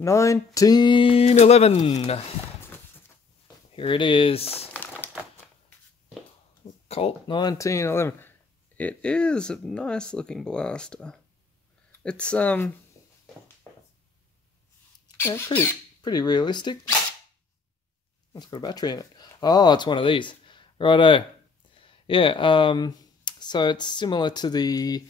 1911. Here it is. Colt 1911. It is a nice looking blaster. It's yeah, pretty realistic. It's got a battery in it. Oh, it's one of these. Righto. Yeah, so it's similar to the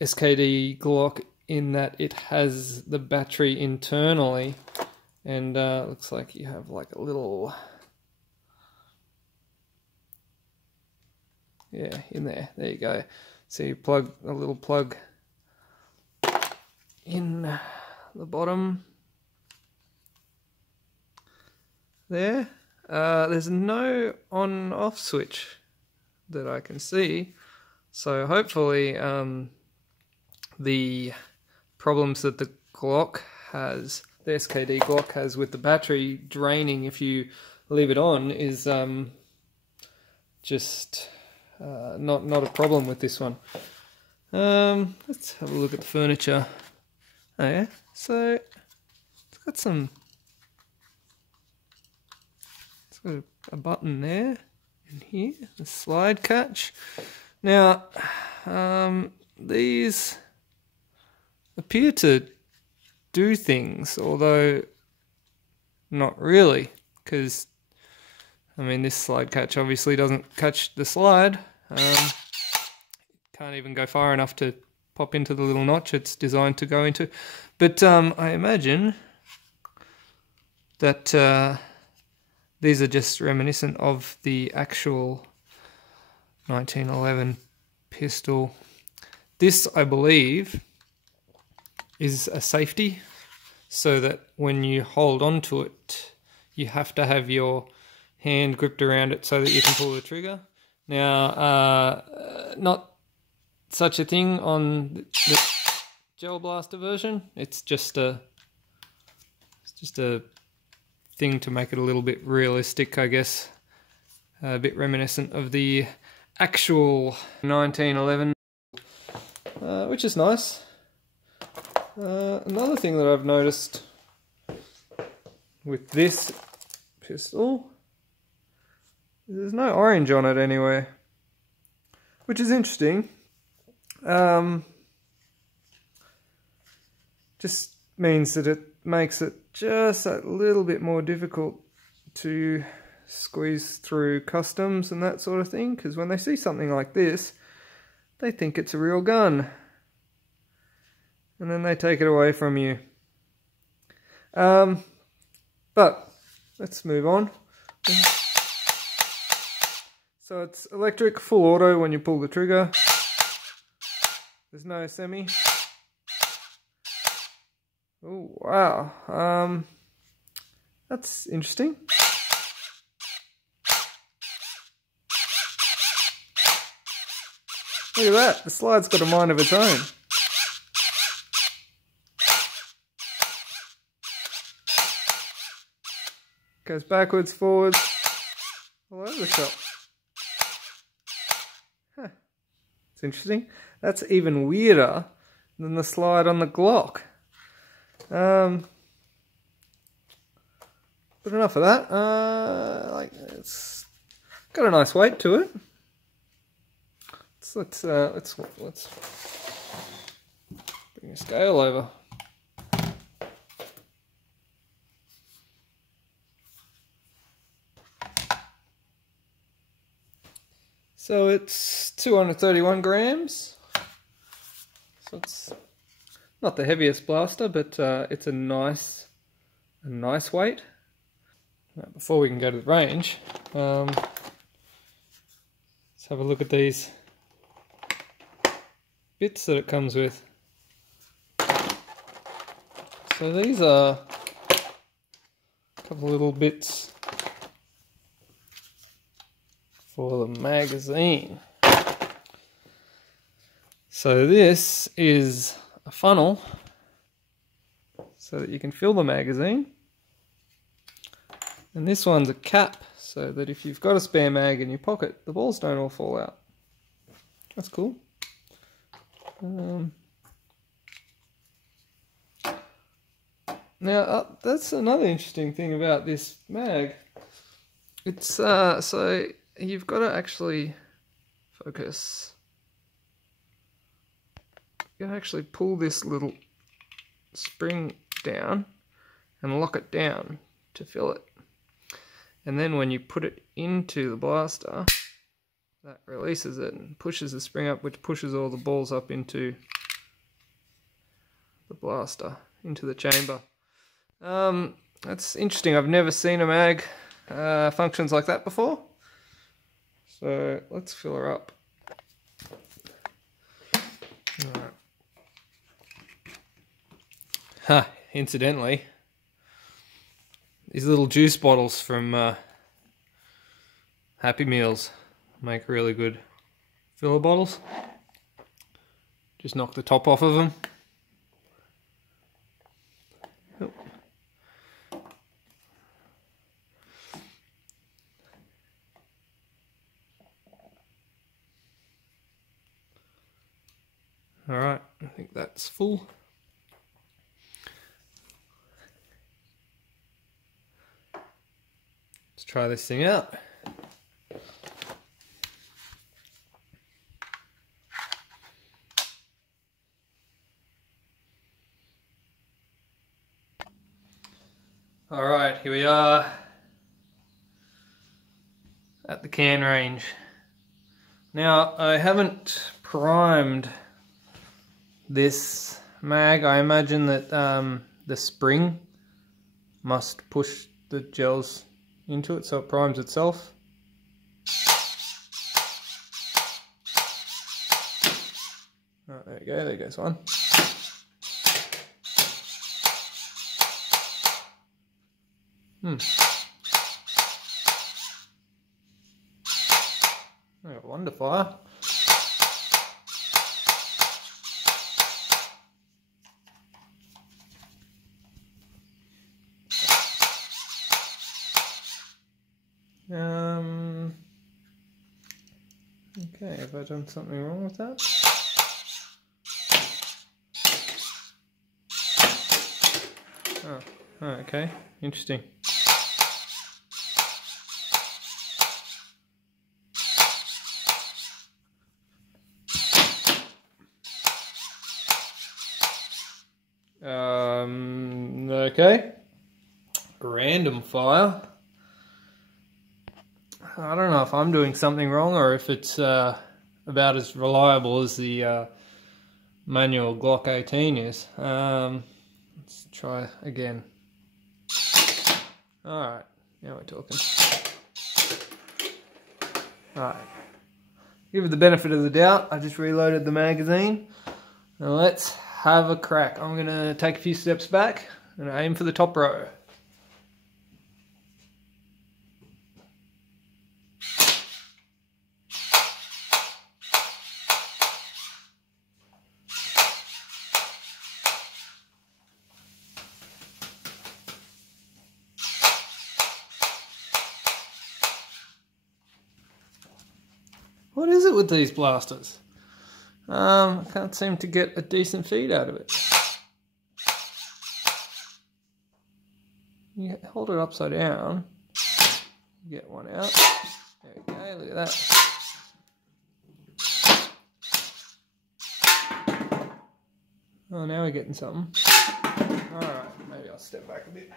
SKD Glock in that it has the battery internally, and looks like you have like a little, yeah, in there. There you go. So you plug a little plug in the bottom there. There's no on-off switch that I can see, so hopefully the problems that the Glock has, the SKD Glock has with the battery draining if you leave it on, is just not a problem with this one. Let's have a look at the furniture. Oh yeah, so it's got some, it's got a button there in here, a slide catch. Now these appear to do things, although not really, because I mean this slide catch obviously doesn't catch the slide. Can't even go far enough to pop into the little notch it's designed to go into. But I imagine that these are just reminiscent of the actual 1911 pistol. This, I believe, is a safety, so that when you hold on to it, you have to have your hand gripped around it so that you can pull the trigger. Now, not such a thing on the gel blaster version. It's just a thing to make it a little bit realistic, I guess. A bit reminiscent of the actual 1911, which is nice. Another thing that I've noticed with this pistol, there's no orange on it anywhere, which is interesting. Just means that it makes it just a little bit more difficult to squeeze through customs and that sort of thing, because when they see something like this, they think it's a real gun, and then they take it away from you. But let's move on. So it's electric, full auto when you pull the trigger. There's no semi. Oh wow, that's interesting. Look at that, the slide's got a mind of its own. Goes backwards, forwards, all over the shop. Huh. It's interesting. That's even weirder than the slide on the Glock. But enough of that. Like, it's got a nice weight to it. Let's bring a scale over. So it's 231 grams. So it's not the heaviest blaster, but it's a nice weight. Now, before we can go to the range, let's have a look at these bits that it comes with. So these are a couple of little bits for the magazine. So this is a funnel so that you can fill the magazine, and this one's a cap so that if you've got a spare mag in your pocket, the balls don't all fall out. That's cool. Now, that's another interesting thing about this mag. It's, so you've got to actually focus. You can actually pull this little spring down and lock it down to fill it. And then when you put it into the blaster, that releases it and pushes the spring up, which pushes all the balls up into the blaster, into the chamber. That's interesting. I've never seen a mag functions like that before. So let's fill her up. Alright. Huh, incidentally, these little juice bottles from Happy Meals make really good filler bottles. Just knock the top off of them. Alright, I think that's full. Let's try this thing out. Alright, here we are at the can range. Now, I haven't primed this mag. I imagine that the spring must push the gels into it so it primes itself. Oh, there you go, there goes one. I got one to fire. Okay, have I done something wrong with that? Oh, okay, interesting. Okay. Random fire. I don't know if I'm doing something wrong or if it's about as reliable as the manual Glock 18 is. Let's try again. Alright, now we're talking. Alright. Give it the benefit of the doubt. I just reloaded the magazine. Now let's have a crack. I'm going to take a few steps back and aim for the top row. What is it with these blasters? I can't seem to get a decent feed out of it. You hold it upside down, get one out. There we go, look at that. Oh, now we're getting something. Alright, maybe I'll step back a bit.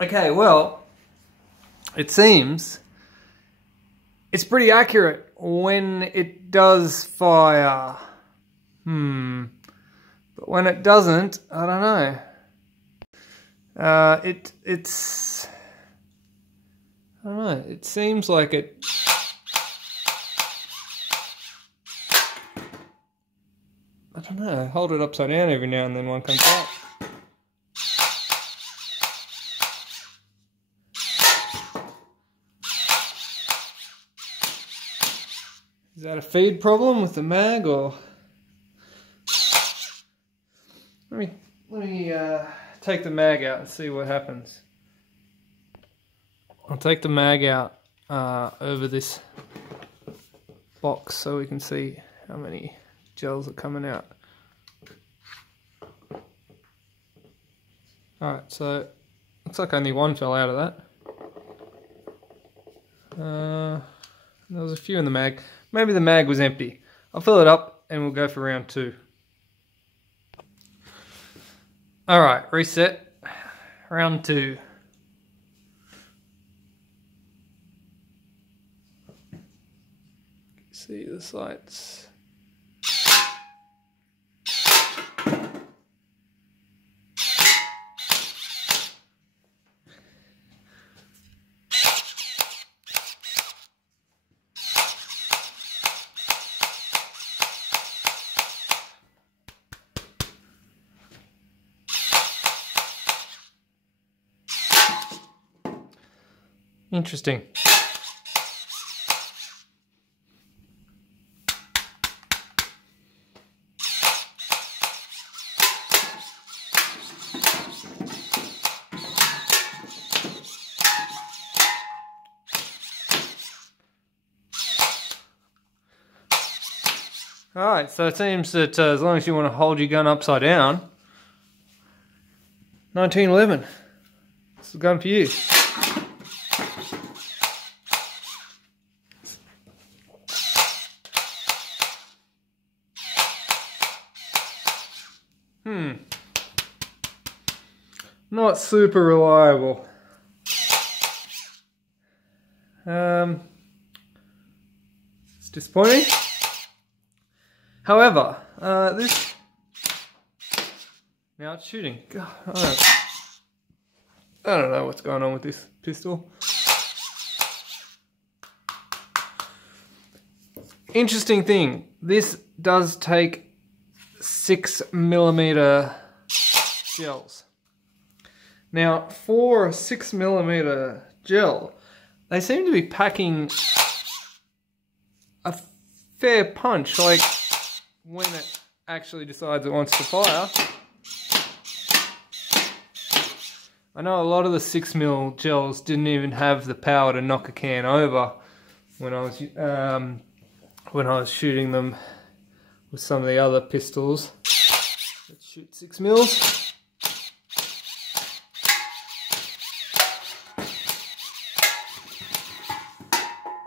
Okay, well, it seems it's pretty accurate when it does fire. But when it doesn't, I don't know. It's I don't know, it seems like it don't know, hold it upside down every now and then one comes out. Is that a feed problem with the mag, or? Let me take the mag out and see what happens. I'll take the mag out over this box so we can see how many gels are coming out. Alright, so looks like only one fell out of that. There was a few in the mag. Maybe the mag was empty. I'll fill it up and we'll go for round 2. Alright, reset. Round 2. See the sights. Interesting. Alright, so it seems that as long as you want to hold your gun upside down, 1911, it's the gun for you. Not super reliable. It's disappointing. However, this... Now it's shooting. God, I don't know what's going on with this pistol. Interesting thing, this does take 6mm gels. Now, for a 6mm gel, they seem to be packing a fair punch, like when it actually decides it wants to fire. I know a lot of the 6mm gels didn't even have the power to knock a can over when I was shooting them with some of the other pistols. Let's shoot 6mm.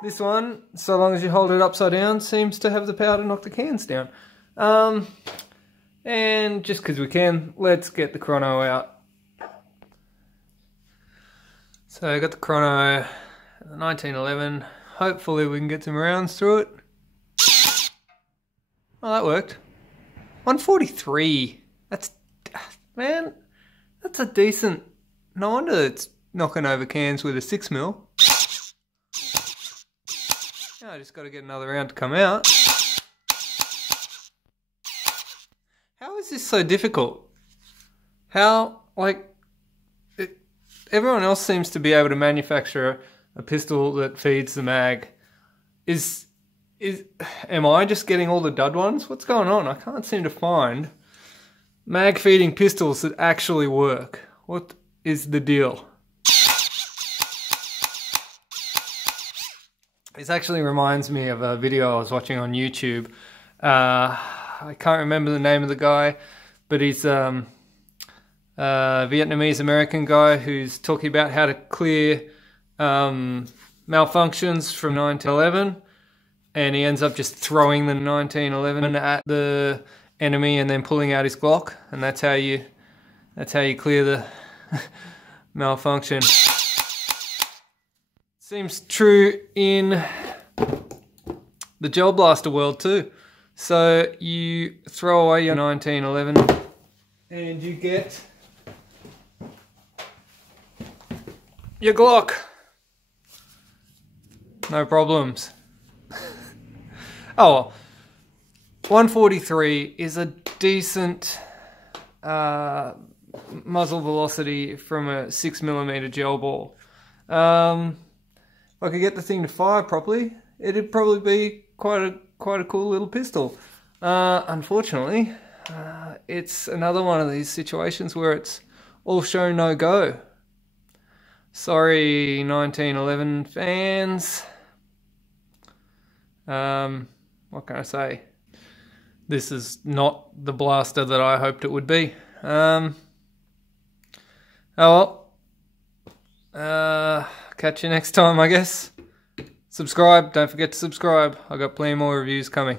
This one, so long as you hold it upside down, seems to have the power to knock the cans down. And just because we can, let's get the chrono out. So I got the chrono, the 1911. Hopefully we can get some rounds through it. Oh, that worked. 143. That's, man, that's a decent. No wonder it's knocking over cans with a 6mm. Now I just got to get another round to come out. How is this so difficult? How, like, everyone else seems to be able to manufacture a pistol that feeds the mag. Am I just getting all the dud ones? What's going on? I can't seem to find mag feeding pistols that actually work. What is the deal? This actually reminds me of a video I was watching on YouTube. I can't remember the name of the guy, but he's a Vietnamese American guy who's talking about how to clear malfunctions from 1911, and he ends up just throwing the 1911 at the enemy and then pulling out his Glock, and that's how you clear the malfunction. Seems true in the gel blaster world too. So you throw away your 1911 and you get your Glock. No problems. Oh well. 143 is a decent muzzle velocity from a 6mm gel ball. If I could get the thing to fire properly, it'd probably be quite a cool little pistol. Unfortunately, it's another one of these situations where it's all show no go. Sorry, 1911 fans. What can I say? This is not the blaster that I hoped it would be. Oh well. Catch you next time, I guess. Subscribe. Don't forget to subscribe. I've got plenty more reviews coming.